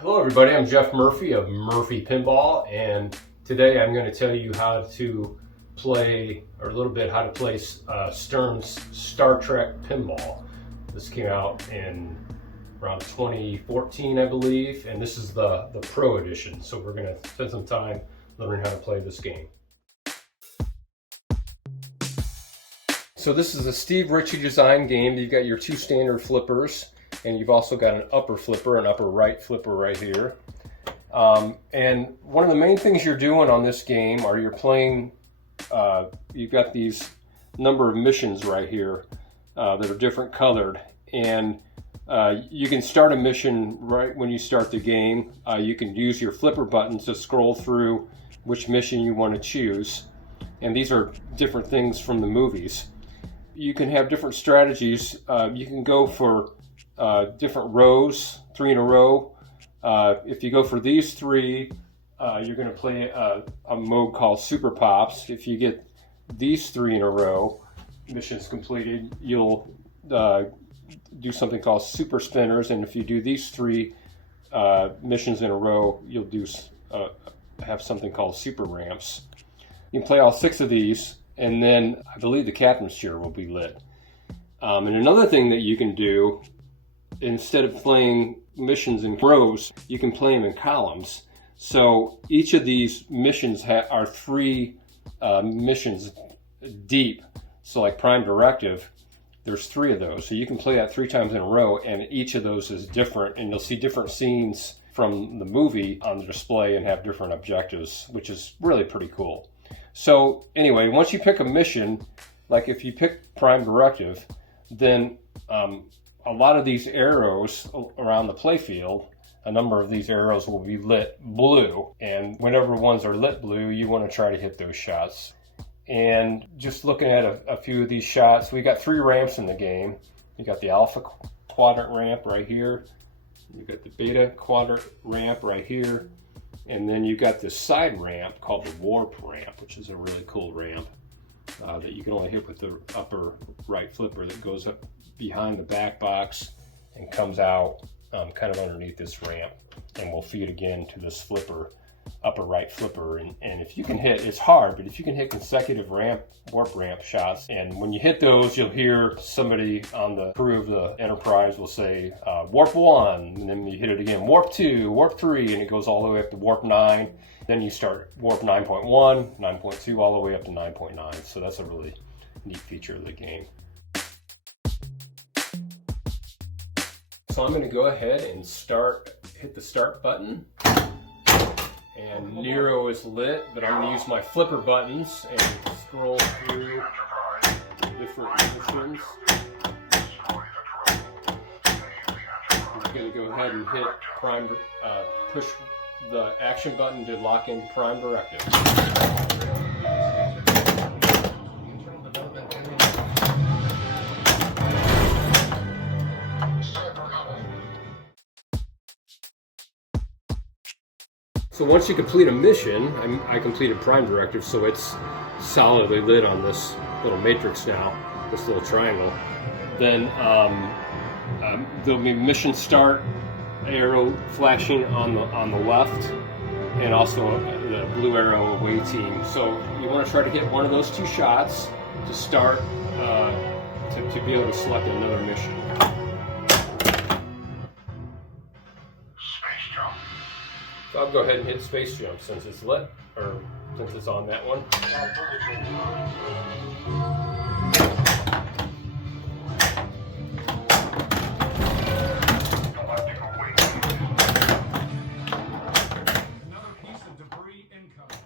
Hello everybody, I'm Jeff Murphy of Murphy Pinball, and today I'm going to tell you how to play, or a little bit how to play Stern's Star Trek Pinball. This came out in around 2014, I believe, and this is the Pro Edition, so we're going to spend some time learning how to play this game. So this is a Steve Ritchie design game. You've got your two standard flippers, and you've also got an upper flipper, an upper right flipper right here. And one of the main things you're doing on this game are you're playing, you've got these number of missions right here that are different colored. And you can start a mission right when you start the game. You can use your flipper buttons to scroll through which mission you want to choose. And these are different things from the movies. You can have different strategies. You can go for different rows, 3 in a row. If you go for these 3, you're going to play a mode called Super Pops. If you get these 3 in a row, missions completed, you'll do something called Super Spinners. And if you do these 3 missions in a row, you'll do have something called Super Ramps. You can play all 6 of these, and then I believe the captain's chair will be lit. And another thing that you can do, instead of playing missions in rows, you can play them in columns. So each of these missions are 3 missions deep. So like Prime Directive, there's 3 of those. So you can play that 3 times in a row, and each of those is different, and you'll see different scenes from the movie on the display and have different objectives, which is really pretty cool. So anyway, once you pick a mission, like if you pick Prime Directive, then a lot of these arrows around the playfield, a number of these arrows will be lit blue, and whenever ones are lit blue, you want to try to hit those shots. And just looking at a few of these shots, we got 3 ramps in the game. You got the alpha quadrant ramp right here, you got the beta quadrant ramp right here, and then you got this side ramp called the warp ramp, which is a really cool ramp that you can only hit with the upper right flipper that goes up behind the back box and comes out kind of underneath this ramp, and will feed again to this flipper, upper right flipper. And if you can hit, it's hard, but if you can hit consecutive warp ramp shots, and when you hit those, you'll hear somebody on the crew of the Enterprise will say warp 1, and then you hit it again, warp 2, warp 3, and it goes all the way up to warp 9. Then you start warp 9.1, 9.2, all the way up to 9.9. So that's a really neat feature of the game. So I'm going to go ahead and hit the start button, and Nero is lit, but I'm going to use my flipper buttons and scroll through different missions. I'm going to go ahead and hit push the action button to lock in Prime Directive. So once you complete a mission, I completed Prime Directive, so it's solidly lit on this little matrix now, this little triangle. Then there'll be mission start arrow flashing on the left, and also the blue arrow away team. So you want to try to hit one of those 2 shots to start to be able to select another mission. So I'll go ahead and hit Space Jump since it's lit, or since it's on that one.